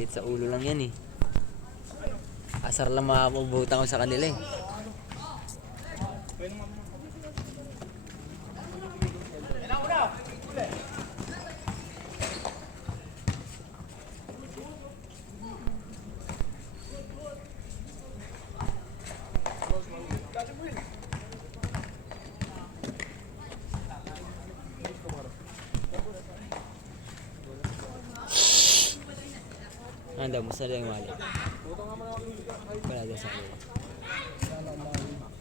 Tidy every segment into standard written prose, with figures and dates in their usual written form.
Sakit sa ulo lang yan eh. Asar lang makabubutan ko sa kanila eh. Ano daw, masala yung wallet. Wala daw sa kanila.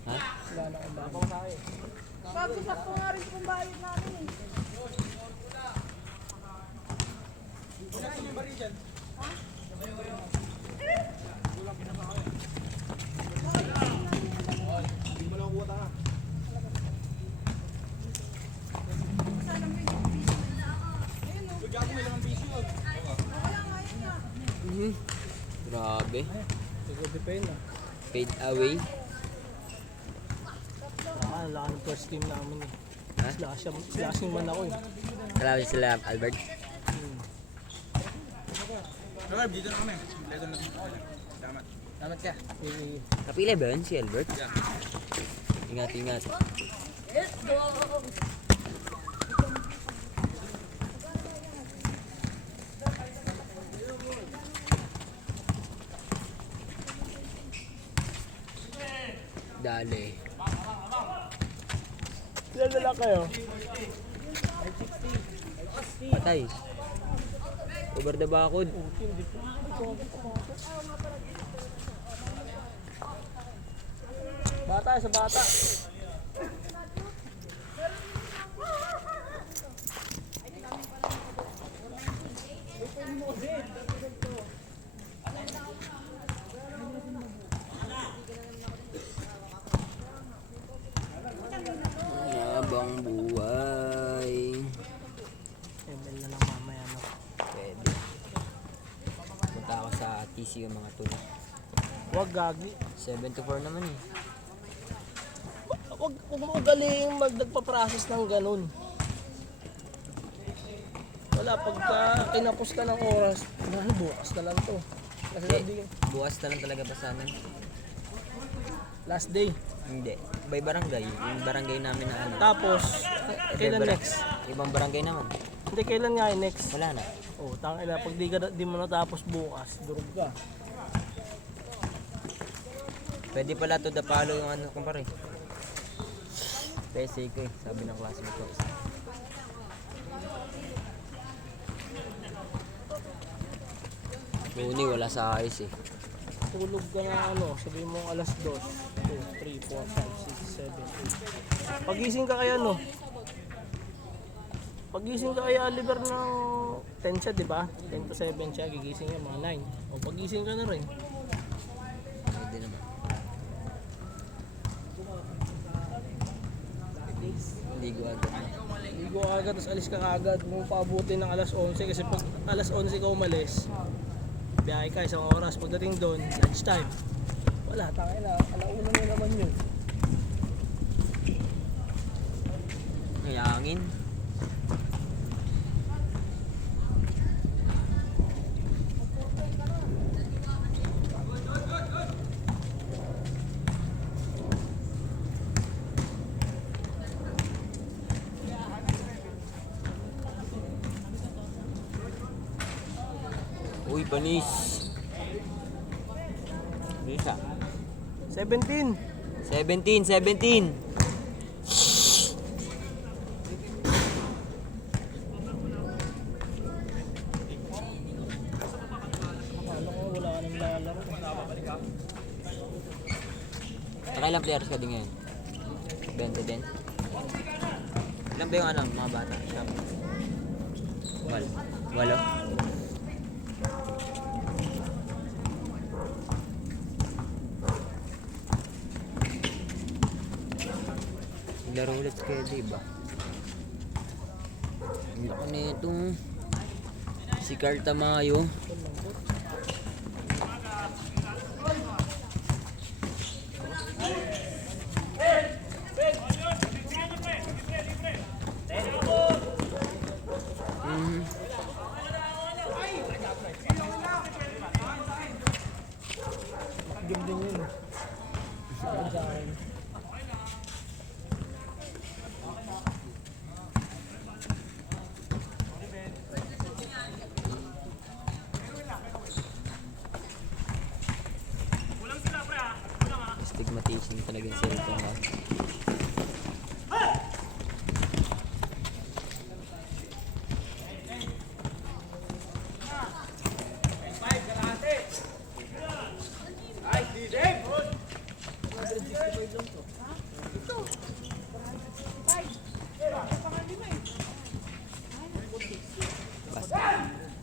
Ha? Bago sakto nga rin kung bayad namin eh. Grabe. Depende. Fade away. Wala ka ng first team namin eh. Ha? Slashing man ako eh. Salamat sila, Albert. Albert, dito na kami. Dito na. Salamat. Salamat ka. Kapila ba yun si Albert? Yeah. Ingat, ingat. Let's go! Dali. Ilan na lang kayo? Patay. Over the bakod. Bata sa bata. Habang buhay. ML na lang mamaya no. Pwede. Punta ako sa TCU mga tula. Huwag gagi. 7 to 4 naman eh. Huwag mo galing nagpa-process ng ganun. Wala, pagka kinapos ka ng oras, dahil bukas na lang to. Kasi sabi, Bukas na lang talaga pa sa amin. last day. Hindi. By barangay. Yung barangay namin na ano. Tapos, kailan Iba- next? Ibang barangay naman. Hindi, kailan nga yung next? Wala na. Oh, tangina, pag di mo natapos bukas, durog ka. Pwede pala to dapalo yung ano kumpare. PSA ko eh. Sabi ng classmate ko. Uni wala sa ayos eh. Tulog ka na ano, sabihin mo alas 2, 2, 3, 4, 5, 6, 7, 8. Pagising ka kaya no? Pagising ka kaya Oliver ng 10 siya, di ba? 10 to 7 siya, gigising niya mga 9. O pagising ka na rin. Pwede naman. Ligo agad. Ligo agad, tapos alis ka agad. Mo paabuti ng alas 11 kasi pag alas 11 ka umalis, biyahe ka isang oras. Pagdating doon, lunch time. Wala, tangin na. Alauna na naman yun. May hangin. Uy, banis. Bisa. 17. 17. Paano ko wala ka nang lalaro? Nakailang players ka din ngayon? 20 din? Ilan ba yung ano, mga bata? Siyam? Walo? Laro ulit kayo, diba? Ang laki nito. Si Carl Tamayo. din yun. Sabi sa akin. Stigmatizing talaga yung cellphone ka.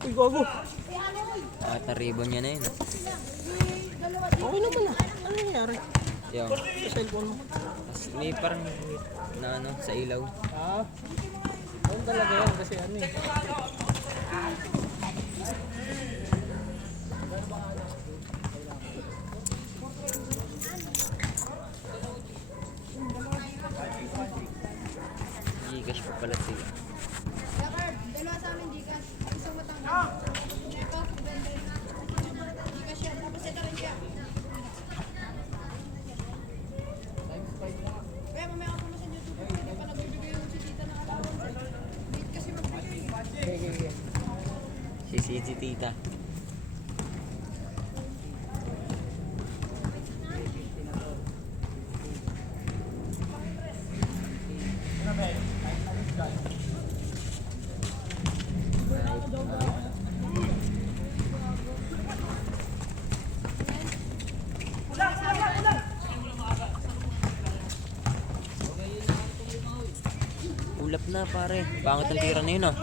Uy, gago. Kahit na ribbon niya na yun. Okay naman ah. Ano nangyari? Yung, Sa cellphone mo? may parang na ano, sa ilaw. Ah. Ano talaga yan kasi ano eh. Gcash pa pala sila. Dalawa sa amin, Gcash. Isang matanggal. Ito, Gcash yan. Tapos ito rin siya. Kaya mamaya ako na sa YouTube. Hindi pa nagbibigay yung si tita ng allowance. Late kasi magbigay. Okay. Si tita. Ulap na pare. Pangit ang tira na yun ah.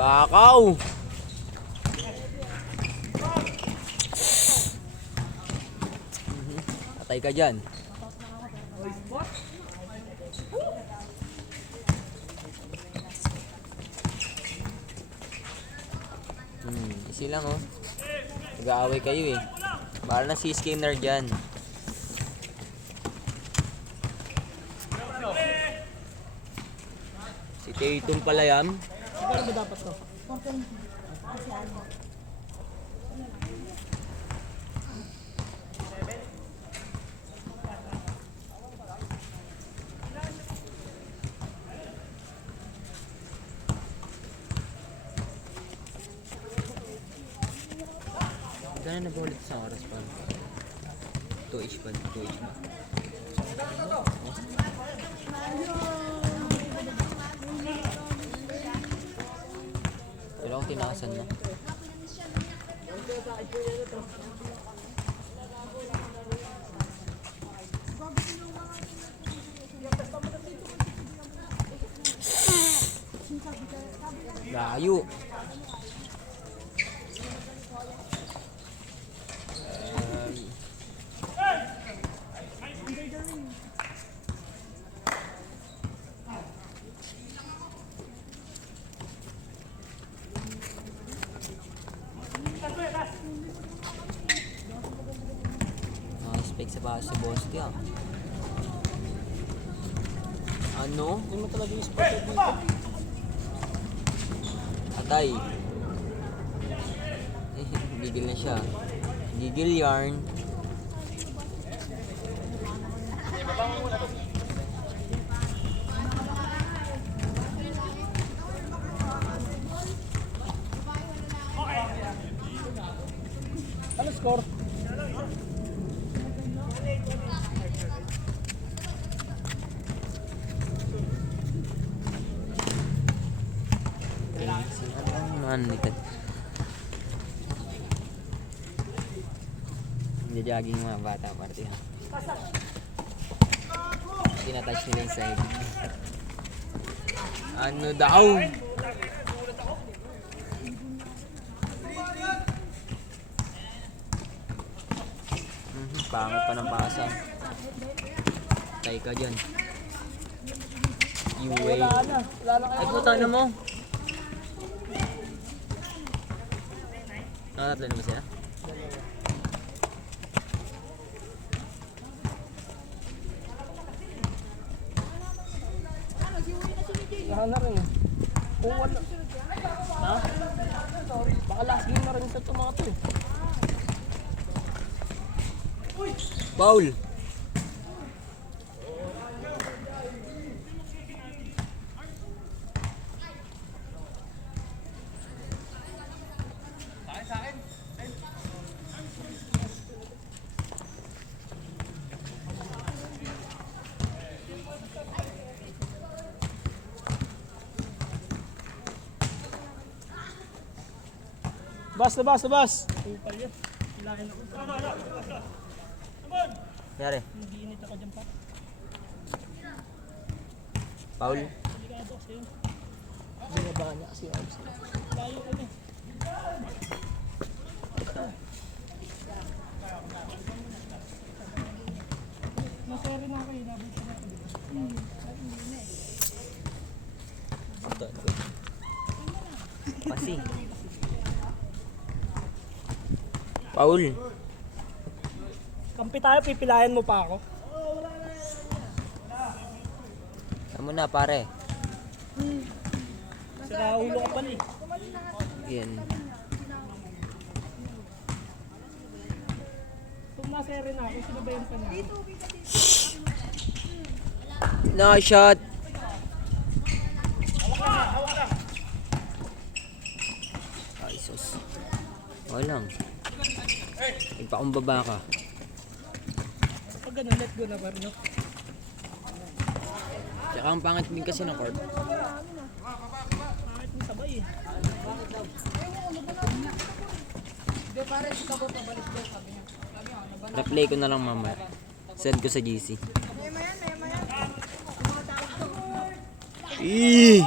Bakaw! Patay ka dyan. Easy lang oh. Nag-aaway kayo eh. Para na si Skinner dyan. Si Tatum pala yan. Ano ba dapat to? Gano'n na ba ulit sa oras pa? 2H pa. 2H ba? Pero ako tinakasan na. Layo. Spek sa bahay sa boss niya. Ano? Hindi mo talaga yung spotted dito. Atay. Gigil na siya. Gigil yarn. Ano score? Hindi jogging mga bata parte ha. Tinatouch nila yung side. Ano daw? Pangit pa ng pasa. Patay ka dyan. You Wala way. na. Wala na Ay, kayo. puta na mo. Nakatatlo naman sila? Wala na rin. Kung wala. Ha? Baka last game na rin sa ito mga to eh. Foul! Labas, labas, labas. Nangyari? Hindi init ako dyan pa. Foul? Delikado kasi yun. Binabaan niya kasi yung layo ko na. Naseri na ako eh. Nabit ko na ako. Ito. Pasi. Foul. Kampi tayo, pipilayan mo pa ako. Tama na pare. Sira ulo ka pala eh. Yan. Kung naseri na ako, sinabayan pa niya. Nice shot. Ay, sus. Okay lang. Nagpakumbaba ka. Pag ganun, let go na ba rin, no? Tsaka ang pangit din kasi ng court. Bakit mo sabay eh? Replay ko na lang mamaya. Send ko sa GC. Eee!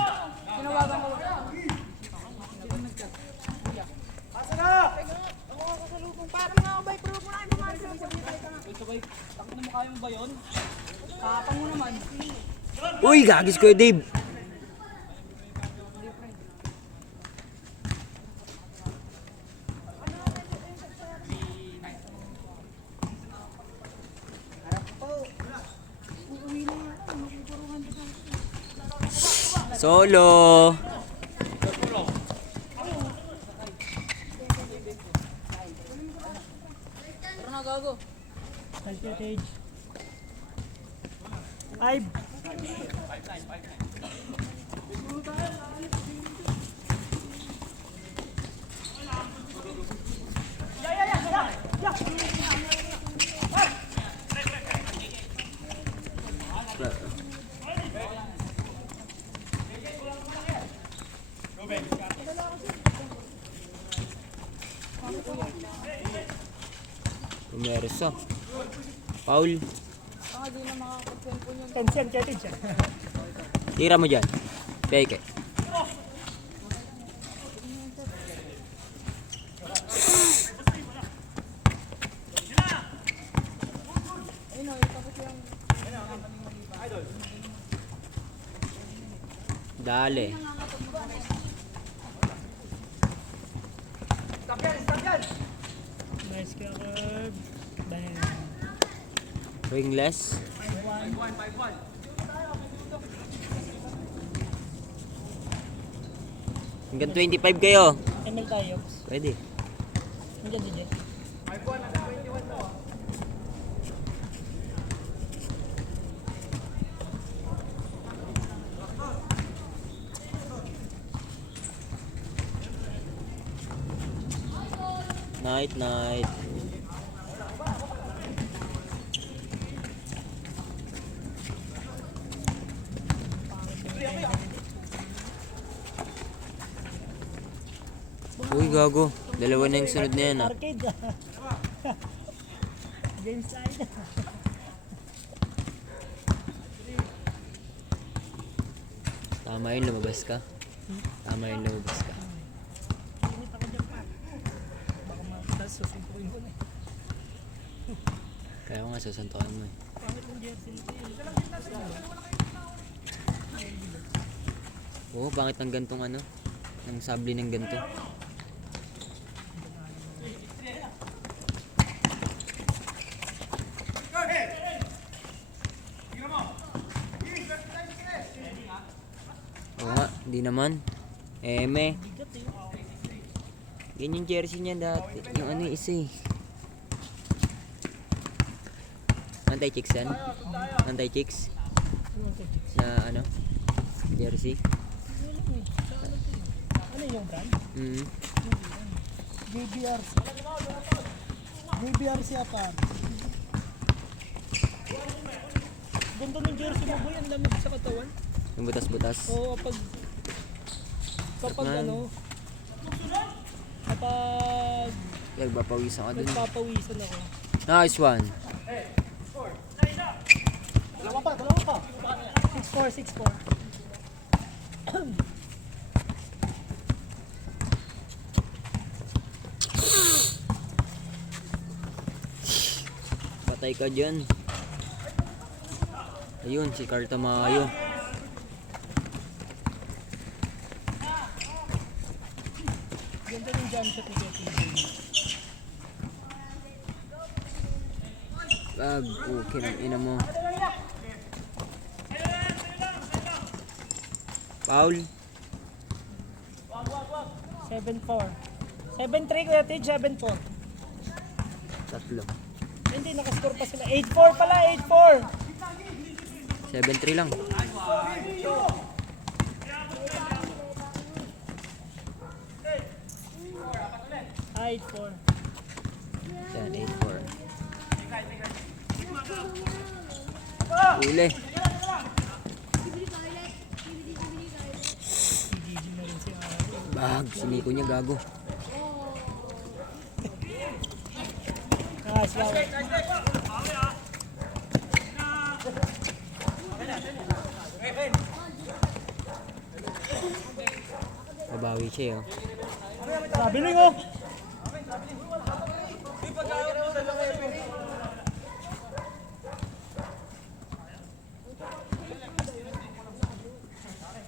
Parang mga kabay, pero muna kayo bumalas ng sabay ka nga. Sabay, takot na mo kaya mo ba yun? Kapang mo naman. Uy, gagis ko Dave. Solo. Healthy stage. 5. Pumerso. Paul. Tension, ketid siya. Tira mo dyan. Peke. Dale. Nice ka, Curb. Bang. Wingless. Hanggang 25 kayo. ML tayo. Pwede. Nandiyan, DJ. Night, night. Uy, gago. Dalawa na yung sunod na yan, ah. Arcade. Game side. Tama yun, lumabas ka. Tama yun, lumabas ka. Init ako dyan pa. Baka mataas, susuntuin ko na eh. Kaya ko nga sasantukan mo eh. Pangit yung jersey nito yun. Oo, bakit ang gantong ano? Ang sabli ng ganto? Oo nga, hindi naman. Eme. Bigat eh. Ganyan jersey niya dati. Yung ano yung isa eh. Anti-chicks yan? Anti-chicks? Na ano? Jersey? Ano yung brand? Mm. JBRC. JBRC apart. Ganda ng jersey mo boy, ang lamig sa katawan. Yung butas-butas. Oo, kapag Man. ano, kapag Nagpapawisan ka dun. nagpapawisan ako. Nice one. Dalawa pa. 6'4". Patay ka dyan. Ayun, si Carl Tamayo. Ganda ng jump shot ni Jetty. Wag, okay ng ina mo. Foul. 7'4". 7'3" Kuya Tej, 7'4". Tatlo. Hindi, nakascore pa sila. 8'4" pala, 8'4". 7-3 lang. Ah, 8'4". Yan, 8-4. Uli. Bag, siniko niya gago. Nice, wow. Babawi siya oh. Sabi lang oh.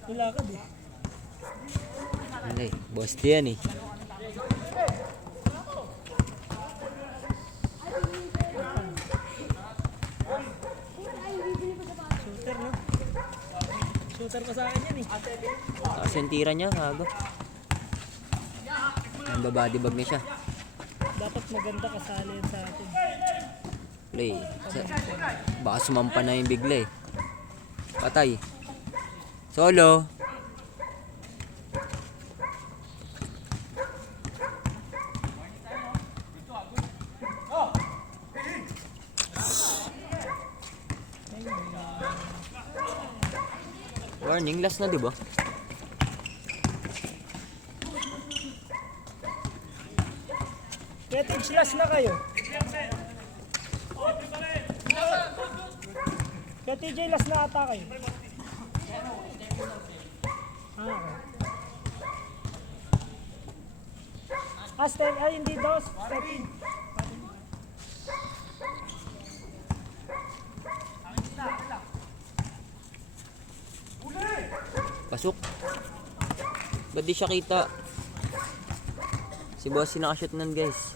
Nilakad eh. Hindi, boss yan eh. Shooter no? Shooter pa sa akin yan eh. Kasi yung tira niya, gago. Nambabody bag na siya. Dapat maganda kasali yan sa atin. Play. Baka sumampa na yung bigla eh. Patay. Solo. Warning, last na, di ba? Pettage, last na kayo. Kaya TJ, last na ata kayo. Ah, okay. Ay, hindi dos. 13. Pasok. Ba't di siya kita? Si boss yung nakashoot nun, guys.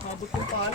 Mabot yung pala.